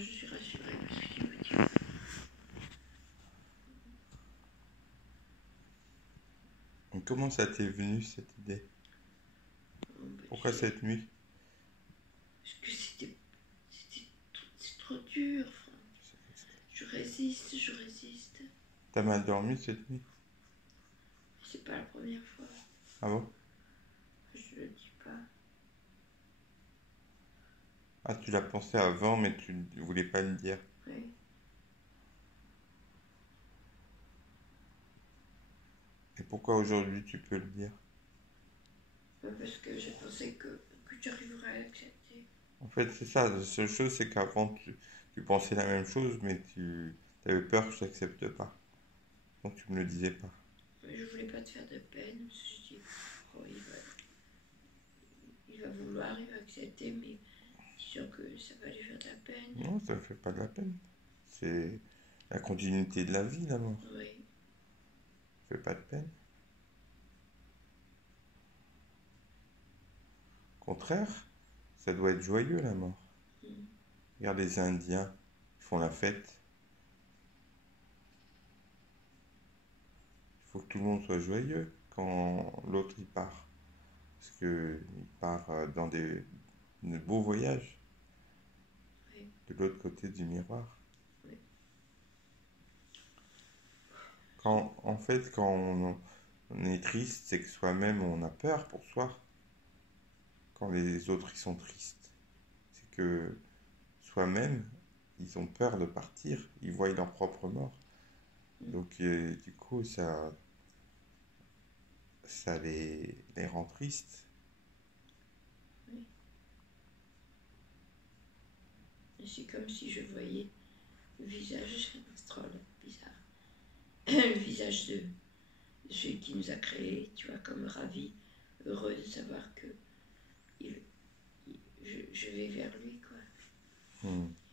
je suis rassurée parce que tu me dis. Et comment ça t'est venu cette idée? Pourquoi cette nuit? Parce que c'est trop dur, Franck. Je résiste. T'as mal dormi cette nuit? C'est pas la première fois. Ah bon? Je le dis pas. Ah, tu l'as pensé avant, mais tu ne voulais pas le dire. Oui. Et pourquoi aujourd'hui tu peux le dire? Parce que j'ai pensé que tu arriverais à l'accepter. En fait, c'est ça. La seule chose, c'est qu'avant, tu pensais la même chose, mais tu avais peur que je n'accepte pas. Donc tu me le disais pas. Mais je voulais pas te faire de peine. Parce que je dis, oh, il va vouloir, il va accepter, mais disons que ça va lui faire de la peine. Non, ça ne fait pas de la peine. C'est la continuité de la vie, la mort. Oui. Ça fait pas de peine. Au contraire, ça doit être joyeux, la mort. Regarde les Indiens, ils font la fête. Il faut que tout le monde soit joyeux quand l'autre il part. Parce qu'il part dans de beaux voyages. Oui. De l'autre côté du miroir. Oui. En fait, quand on est triste, c'est que soi-même on a peur pour soi. Quand les autres ils sont tristes, c'est que soi-même ils ont peur de partir, ils voient leur propre mort. Donc du coup ça les rend tristes. Oui. Et c'est comme si je voyais le visage, c'est trop bizarre, le visage de celui qui nous a créés, tu vois, comme ravi, heureux de savoir que je vais vers lui, quoi.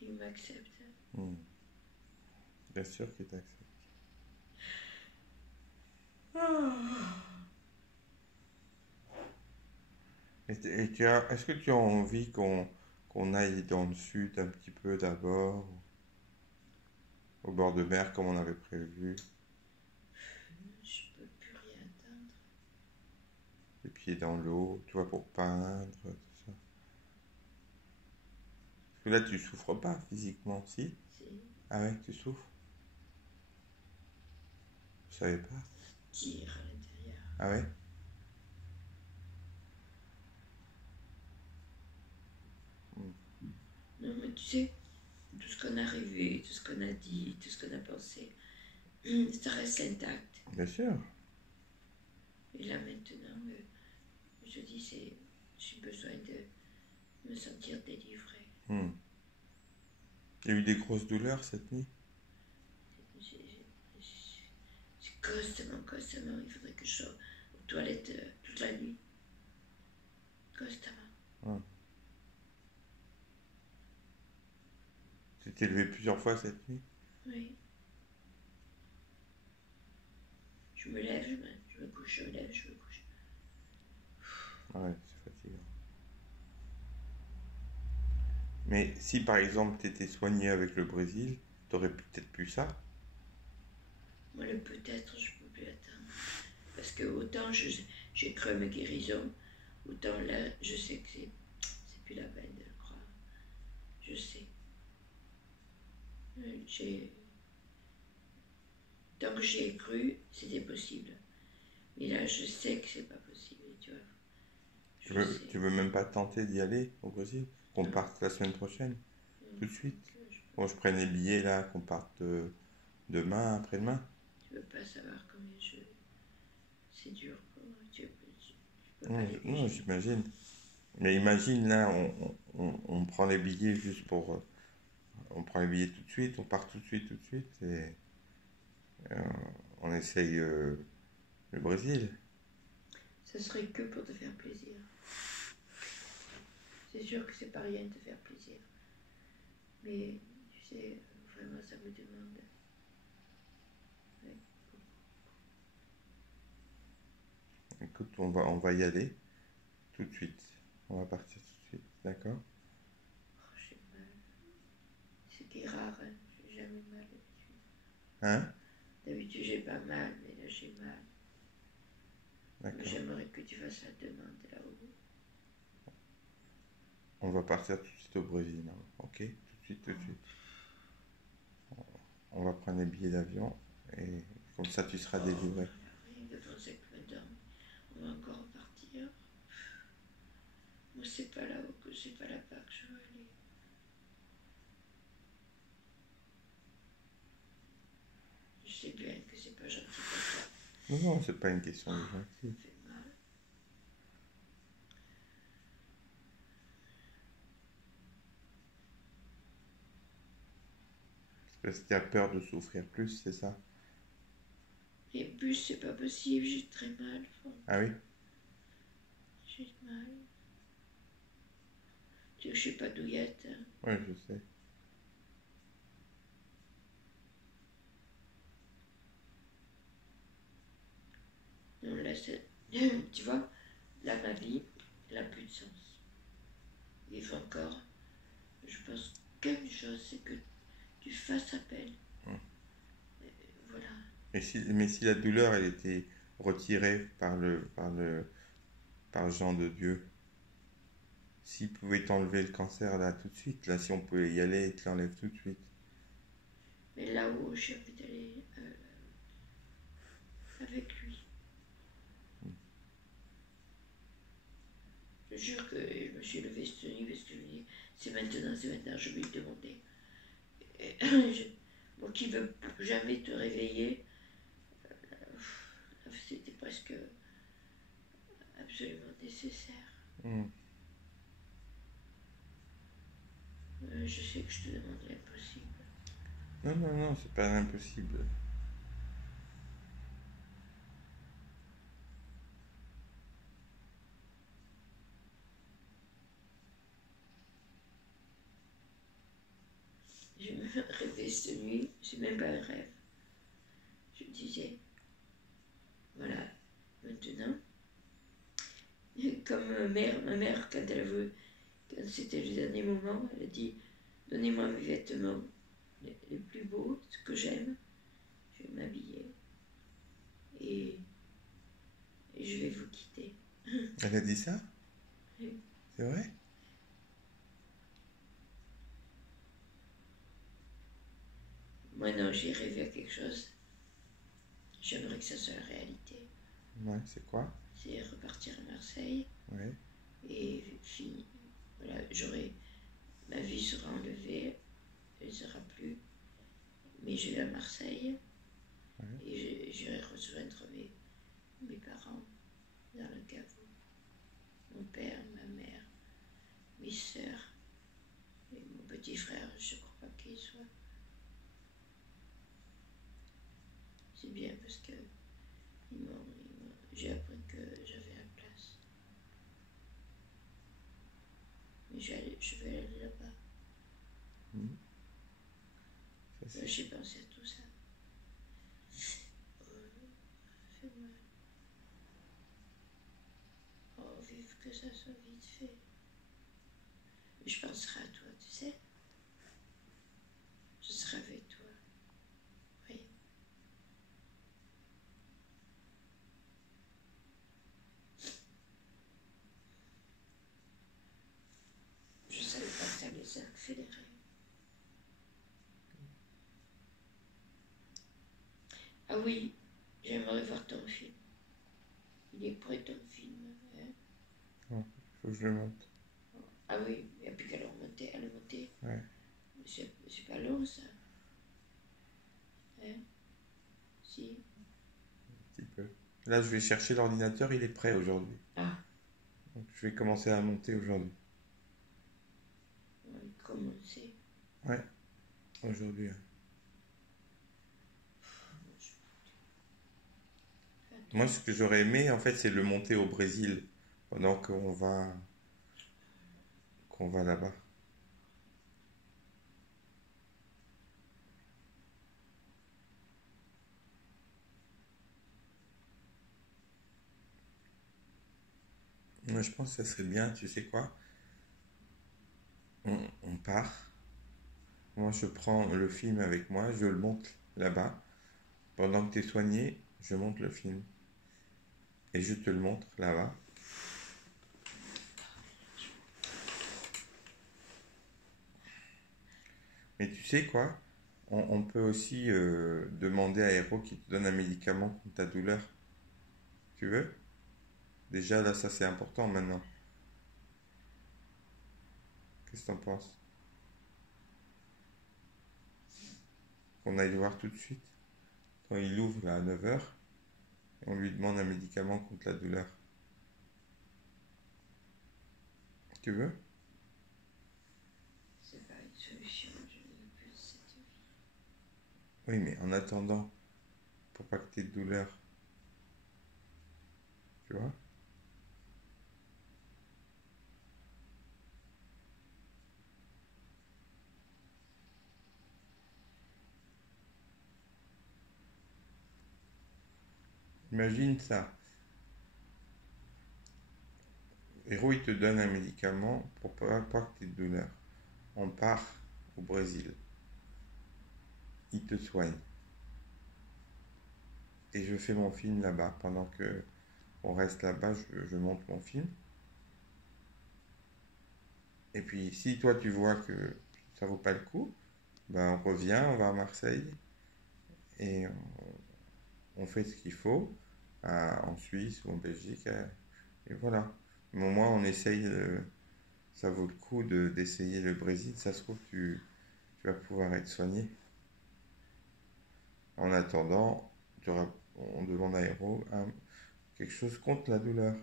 Il m'accepte. Bien sûr qu'il t'accepte. Est-ce que tu as envie qu'on aille dans le sud un petit peu d'abord, au bord de mer comme on avait prévu, Je peux plus rien atteindre. les pieds dans l'eau, tu vois, pour peindre, tout ça. Parce que là, tu souffres pas physiquement, si? Si. Ah ouais, tu souffres? Je savais pas. Tire à l'intérieur. Ah ouais? Non, mais tu sais, tout ce qu'on a rêvé, tout ce qu'on a dit, tout ce qu'on a pensé, ça reste intact. Bien sûr. Et là maintenant, je dis, j'ai besoin de me sentir délivrée. Il y a eu des grosses douleurs cette nuit? C'est constamment, il faudrait que je sois aux toilettes toute la nuit. Constamment. Tu t'es levé plusieurs fois cette nuit? Oui. Je me lève, je me couche, je me lève, je me couche. Ouais, c'est fatigant. Mais si par exemple tu étais soigné avec le Brésil, t'aurais peut-être pu ça? Moi, le peut-être, je ne peux plus attendre. Parce que autant j'ai cru à ma guérison, autant là, je sais que c'est plus la peine de le croire. Je sais. Tant que j'y ai cru, c'était possible. Mais là, je sais que c'est pas possible, tu vois. Tu veux même pas tenter d'y aller au Brésil? Qu'on parte la semaine prochaine? Tout de suite? Bon, je prenne les billets là, qu'on parte demain, après-demain? Tu veux pas savoir combien c'est dur pour moi. Tu peux pas Non, j'imagine. Mais imagine là, on prend les billets juste pour... on prend les billets tout de suite, on part tout de suite, et on essaye le Brésil. Ça serait que pour te faire plaisir. C'est sûr que c'est pas rien de te faire plaisir. Mais tu sais, vraiment, ça me demande. Ouais. Écoute, on va y aller tout de suite. On va partir tout de suite, d'accord? Oh, j'ai mal. C'est qui est rare, hein. J'ai jamais mal d'habitude. Hein? D'habitude, j'ai pas mal, mais là, j'ai mal. D'accord. J'aimerais que tu fasses la demande là-haut. On va partir tout de suite au Brésil, hein. Ok? Tout de suite, tout de suite. On va prendre les billets d'avion et comme ça tu seras délivré. Rien que penser que maintenant, on va encore repartir. Moi, c'est pas là-haut, c'est pas là-bas que je veux aller. Je sais bien que c'est pas gentil pour toi. Non, non, c'est pas une question de Ça gentil. fait mal. C'est parce que tu as peur de souffrir plus, c'est ça? Et plus, c'est pas possible, j'ai très mal. Ah oui? J'ai mal. Tu sais que je suis pas douillette. Hein. Oui, je sais. Non, là, c'est... tu vois, là, ma vie, elle a plus de sens. Vivre encore, je pense qu'une chose, c'est que tu fasses appel. Voilà. Mais si la douleur, elle était retirée par Jean de Dieu, s'il pouvait t'enlever le cancer là tout de suite, là si on pouvait y aller, il te l'enlève tout de suite. Mais là où j'ai envie d'aller avec lui. Je jure que je me suis levée cette nuit parce que je me dis, c'est maintenant, je vais lui demander. Et moi qui ne veux jamais te réveiller, c'était presque absolument nécessaire. Je sais que je te demande l'impossible. Non, non, non, c'est pas impossible. Je me rêvais cette nuit, c'est même pas un rêve. Je disais, voilà, maintenant, comme ma mère, quand elle veut, quand c'était le dernier moment, elle a dit, donnez-moi mes vêtements les plus beaux, ce que j'aime, je vais m'habiller et je vais vous quitter. Elle a dit ça? Oui. C'est vrai? Moi non, j'ai rêvé à quelque chose. J'aimerais que ça soit la réalité. Ouais, c'est quoi? C'est repartir à Marseille Ouais. et fini. Voilà, ma vie sera enlevée, elle ne sera plus. Mais je vais à Marseille et j'irai rejoindre mes parents dans le caveau. Mon père, ma mère, mes sœurs et mon petit frère, je ne crois pas qu'il soit. C'est bien parce que j'ai appris que j'avais la place. Mais je vais aller là-bas. J'ai pensé à tout ça. Ça fait mal. Oh, vive que ça soit vite fait. Mais je penserai à toi, tu sais. Je serai avec toi. Oui. Je savais pas que ça allait accélérer. Ah oui, j'aimerais voir ton film. Il est prêt ton film. Hein? Il faut que je le monte. Ah oui, il n'y a plus qu'à le remonter, à le monter. Ouais. C'est pas long ça. Hein? Si. Un petit peu. Là, je vais chercher l'ordinateur, il est prêt aujourd'hui. Ah. Donc, je vais commencer à monter aujourd'hui. Commencer. Ouais, aujourd'hui. Moi, ce que j'aurais aimé, en fait, c'est le monter au Brésil pendant qu'on va là-bas. Moi, je pense que ça serait bien, tu sais quoi? On part Moi, je prends le film avec moi, je le monte là-bas. Pendant que tu es soigné, je monte le film. Et je te le montre là-bas. Mais tu sais quoi? On peut aussi demander à Hero qui te donne un médicament contre ta douleur. Tu veux? Déjà, là, ça c'est important maintenant. Qu'est-ce que t'en penses? Qu'on aille le voir tout de suite. Quand il ouvre là, à 9 heures, et on lui demande un médicament contre la douleur. Tu veux? C'est pas une solution, je ne veux plus de cette vie. Oui, mais en attendant, pour pas que tu aies de douleur, tu vois? Imagine ça. Hero, il te donne un médicament pour pas que tu aies de douleur. On part au Brésil. Il te soigne. Et je fais mon film là-bas. Pendant que on reste là-bas, je monte mon film. Et puis, si toi, tu vois que ça vaut pas le coup, ben, on revient, on va à Marseille et on fait ce qu'il faut en Suisse ou en Belgique. Et voilà. Mais au moins, on essaye. Ça vaut le coup d'essayer le Brésil. Ça se trouve, tu vas pouvoir être soigné. En attendant, on demande à Hero quelque chose contre la douleur.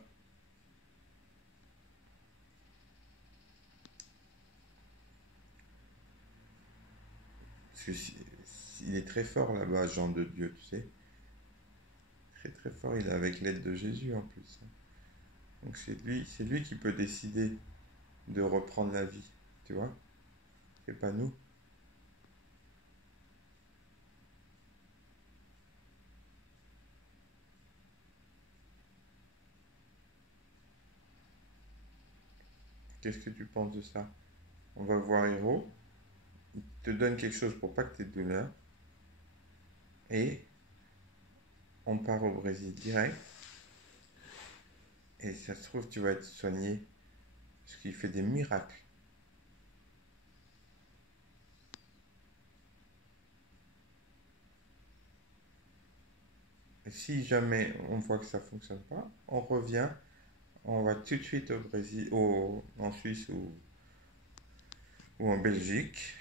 Parce que il est très fort là-bas, Jean de Dieu, tu sais. Très très fort. Il est avec l'aide de Jésus en plus. Donc c'est lui qui peut décider de reprendre la vie. Tu vois? C'est pas nous. Qu'est-ce que tu penses de ça? On va voir Hero. Il te donne quelque chose pour pas que tu aies de douleur. Et on part au Brésil direct. Et ça se trouve, tu vas être soigné. Parce qu'il fait des miracles. Et si jamais on voit que ça fonctionne pas, on revient. On va tout de suite au Brésil, en Suisse ou en Belgique.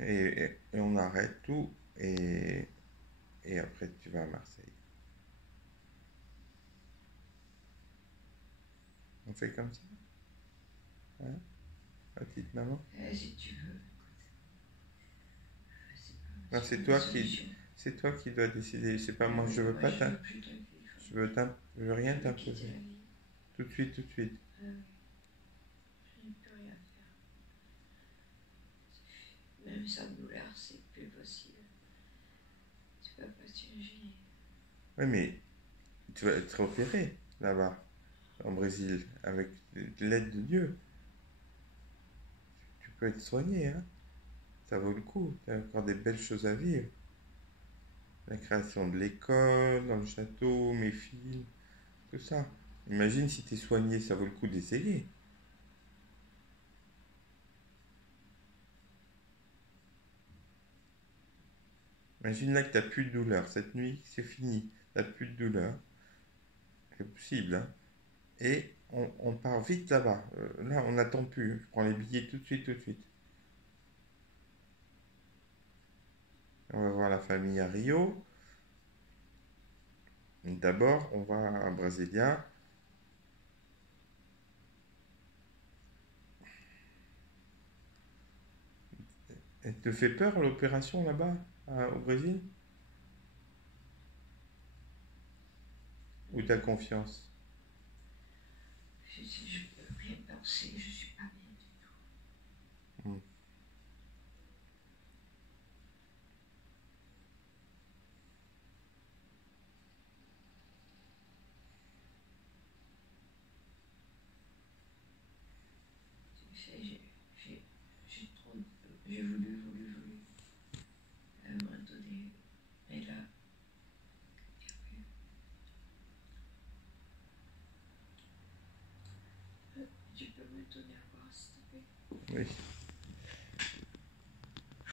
Et on arrête tout. Et après, tu vas à Marseille. On fait comme ça? Hein? La petite maman? Si tu veux, Non, c'est toi qui dois décider. C'est pas moi. Je veux pas je veux rien t'imposer. Tout de suite, tout de suite. Je ne peux rien faire. Même sans douleur, c'est plus possible. C'est pas possible. Oui, mais tu vas être opéré là-bas, en Brésil, avec l'aide de Dieu. Tu peux être soigné, hein. Ça vaut le coup. Tu as encore des belles choses à vivre. La création de l'école, dans le château, mes filles, tout ça. Imagine si tu es soigné, ça vaut le coup d'essayer. Imagine là que tu n'as plus de douleur. Cette nuit, c'est fini. Tu n'as plus de douleur. C'est possible, hein. Et on part vite là-bas. Là, on n'attend plus. Je prends les billets tout de suite, tout de suite. On va voir la famille à Rio. D'abord, on va à Brasilia. Elle te fait peur l'opération là-bas, au Brésil? Ou t'as confiance? Je peux rien penser, je suis pas bien du tout. Hmm. J'ai trop. J'ai voulu. retourner à voir, s'il te plaît. Oui.